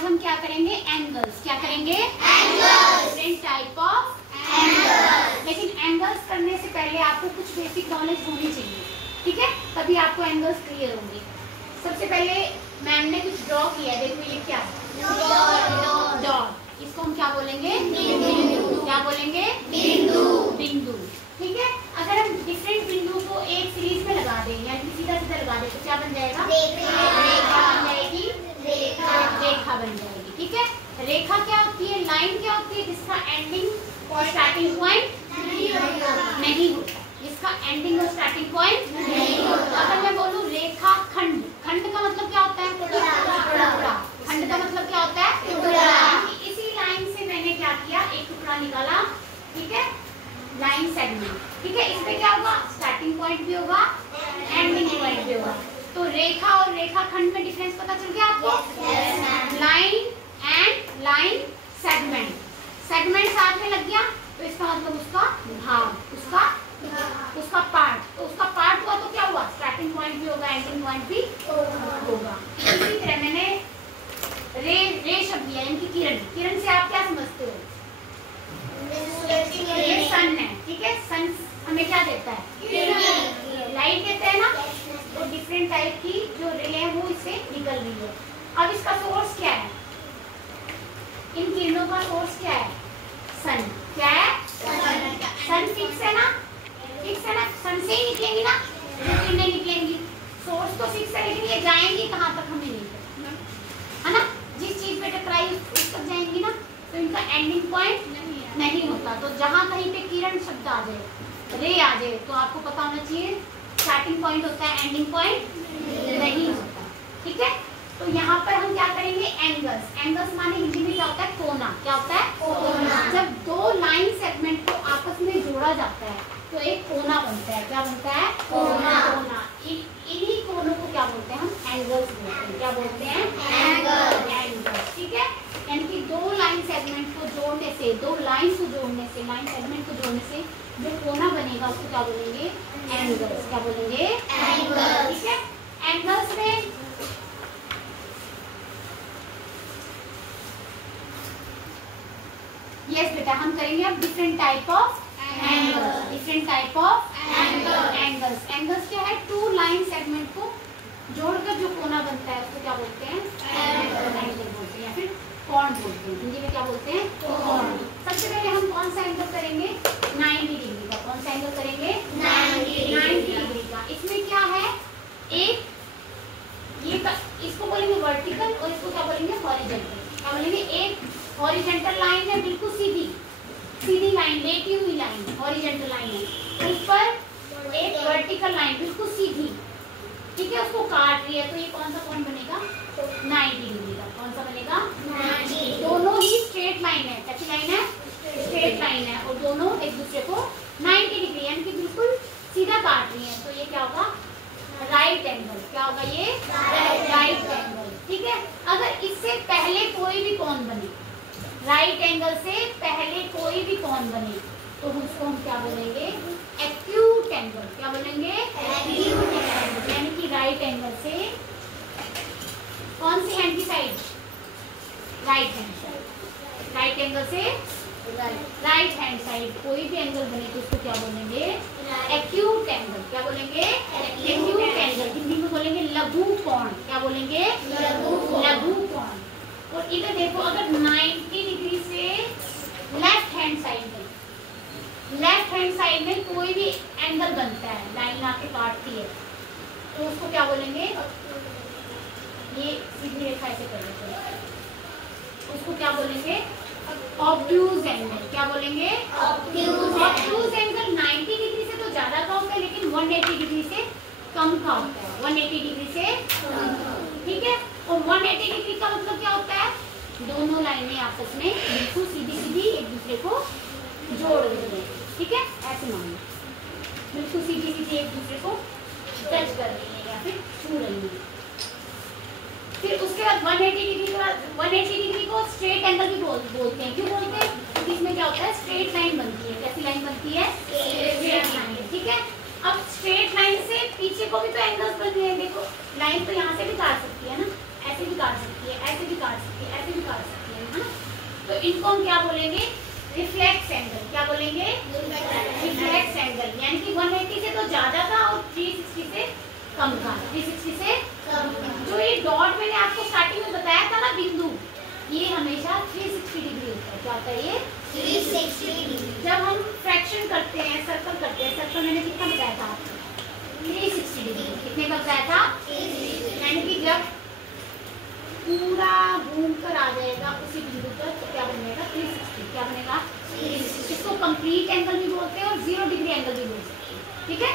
आज हम क्या करेंगे, एंगल्स। क्या करेंगे, angles, different type of angles. लेकिन एंगल्स करने से पहले आपको कुछ बेसिक नॉलेज होनी चाहिए, ठीक है, तभी आपको एंगल्स क्लियर होंगे। सबसे पहले मैम ने कुछ ड्रॉ किया है, देखो ये क्या है, डॉट। इसको हम क्या बोलेंगे, बिंदु। क्या बोलेंगे, बिंदु, बिंदु, ठीक है। अगर हम डिफरेंट बिंदु को एक सीरीज में लगा दें यानी सीधा सीधा लगा दें तो क्या बन जाएगा, रेखा बन जाएगी, रेखा बन जाएगी, ठीक है। रेखा क्या होती है, लाइन क्या होती है जिसका एंडिंग और स्टार्टिंग पॉइंट नहीं होता, जिसका एंडिंग और स्टार्टिंग पॉइंट नहीं होता। अगर मैं बोलूं रेखा खंड, खंड का मतलब क्या होता है, टुकड़ा। खंड का मतलब क्या होता है, टुकड़ा। इसी लाइन से मैंने क्या किया, एक टुकड़ा निकाला, ठीक है, लाइन सेगमेंट, ठीक है। इसमें क्या होगा, स्टार्टिंग पॉइंट भी होगा, एंडिंग पॉइंट भी होगा। तो रेखा और रेखा खंड में डिफरेंस पता चल गया आपको। Line and line segment, segment साथ में लग गया तो इसका मतलब उसका भाग, उसका पार्ट। तो उसका पार्ट हुआ तो क्या हुआ, स्टार्टिंग पॉइंट भी होगा, एंडिंग पॉइंट भी होगा। इसी तरह मैंने रे शब्द दिया यानी कि किरण। किरण से आप क्या समझते हो, ये सन है, ठीक है। सन हमें क्या देता है, लाइट देता है ना। तो डिफरेंट टाइप की जो रे है वो इससे निकल रही है। अब इसका सोर्स क्या है, इन किरणों का सोर्स क्या है, सन। क्या है, सन फिक्स है ना, फिक्स है ना, सन से ही निकलेंगी ना जो किरणें निकलेंगी। सोर्स तो फिक्स है लेकिन ये जाएंगी कहाँ तक हमें नहीं पता, है ना। जिस चीज पे टकराई उस तक जाएंगी ना, तो इनका एंडिंग पॉइंट नहीं होता। तो जहाँ कहीं पे किरण शब्द आ जाए, रे आ जाए, तो आपको पता होना चाहिए स्टार्टिंग पॉइंट होता है, एंडिंग पॉइंट नहीं होता, ठीक है। तो यहाँ पर हम क्या करेंगे, एंगल्स। एंगल्स माने हिंदी में क्या होता है, कोना। क्या होता है, कोना। जब दो लाइन सेगमेंट को आपस में जोड़ा जाता है तो एक कोना बनता है। क्या बनता है, कोना। इन्हीं कोनों को क्या बोलते हैं, हम एंगल्स बोलते हैं। क्या बोलते हैं, एंगल्स, ठीक है। यानी कि दो लाइन सेगमेंट को जोड़ने से, दो लाइन को जोड़ने से, लाइन सेगमेंट को जोड़ने से जो कोना बनेगा उसको क्या बोलेंगे, एंगल्स। क्या बोलेंगे, एंगल्स, ठीक है। एंगल्स में यस बेटा हम करेंगे अब different type of angles. Different type of angles. Angles क्या है, टू लाइन सेगमेंट को जोड़कर जो कोना बनता है उसको क्या बोलते हैं, एंगल बोलते हैं या फिर कोण बोलते हैं। हिंदी में क्या बोलते हैं, कोण। सबसे पहले हम कौन सा एंगल करेंगे, 90 डिग्री का। कौन सा एंगल करेंगे, 90 डिग्री का। इसमें क्या है, एक ये इसको बोलेंगे वर्टिकल और इसको क्या बोलेंगे, हॉरिजॉन्टल। क्या बोलेंगे, एक हॉरिजॉन्टल लाइन है, बिल्कुल सीधी लाइन, लेटी हुई लाइन हॉरिजॉन्टल लाइन है। उस पर एक वर्टिकल लाइन बिल्कुल सीधी, ठीक है, उसको काट रही है। तो ये कौन सा कोण बनेगा, 90 डिग्री का। कौन सा बनेगा, 90। दोनों ही स्ट्रेट लाइन है। कैसी लाइन है, स्ट्रेट लाइन है, और दोनों एक दूसरे को 90 डिग्री यानी कि बिल्कुल सीधा काट रही है। तो ये क्या होगा, राइट एंगल। क्या होगा, ये राइट एंगल, ठीक है। अगर इससे पहले कोई भी कोण बने, राइट एंगल से पहले कोई भी कोण बने, तो उसको हम क्या बोलेंगे, एक्यूट एंगल। क्या बोलेंगे, एक्यूट एंगल। यानी कि राइट एंगल से कौन सी हैंड की side, right hand side. Right angle से राइट हैंड साइड कोई भी एंगल बने तो उसको क्या बोलेंगे, एक्यूट एंगल। क्या बोलेंगे, एक्यूट एंगल। हिंदी में बोलेंगे लघु कोण। क्या बोलेंगे, लघु कोण। और इधर देखो, अगर 90 डिग्री से लेफ्ट हैंड साइड में कोई भी एंगल बनता है, लाइन आके काटती है, तो उसको क्या बोलेंगे, ये सीधी रेखा ऐसे कर देते हैं, उसको क्या बोलेंगे, ऑब्ट्यूज एंगल। क्या बोलेंगे, ऑब्ट्यूज एंगल। 90 डिग्री से तो ज्यादा का होता है लेकिन 180 डिग्री से कम का होता है। 180 डिग्री से, ठीक है। और 180 डिग्री का मतलब क्या होता है, दोनों लाइनें आपस में बिल्कुल सीधी एक दूसरे को जोड़ रही है, ठीक है। ऐसे मान लो बिल्कुल सीधी एक दूसरे को टच कर रही है या फिर छू रही है। फिर उसके बाद 180 डिग्री को स्ट्रेट एंगल भी बोलते हैं। क्यों बोलते हैं, क्योंकि इसमें क्या होता है, स्ट्रेट लाइन बनती है। कैसी लाइन बनती है, स्ट्रेट लाइन, ठीक है। अब स्ट्रेट लाइन से पीछे को भी तो एंगल्स बन रहे हैं। देखो लाइन तो यहाँ से भी काट सकती है ना, ऐसे भी काट सकती है, ऐसे भी काट सकती है, ऐसे भी काट सकती है ना। तो इनको हम क्या बोलेंगे? Reflex angle. क्या बोलेंगे? Reflex angle. यानी कि 180 से तो ज्यादा था और 360 से कम था। 360 से कम। जो ये डॉट मैंने आपको स्टार्टिंग में बताया था ना बिंदु, ये हमेशा 360 डिग्री होता है। क्या होता है ये? 360 डिग्री। जब हम फ्रैक्शन करते हैं, सर्कल करते हैं, सर्कल मैंने कितना बताया था आपको? 360 डिग्री। कितने का बताया था? यानी कि जब पूरा घूम कर आ जाएगा उसी बिंदु पर तो क्या बनेगा? 360। क्या बनेगा? 360। इसको कंप्लीट एंगल भी बोलते हैं और 0 डिग्री एंगल भी बोल सकते हैं। ठीक है।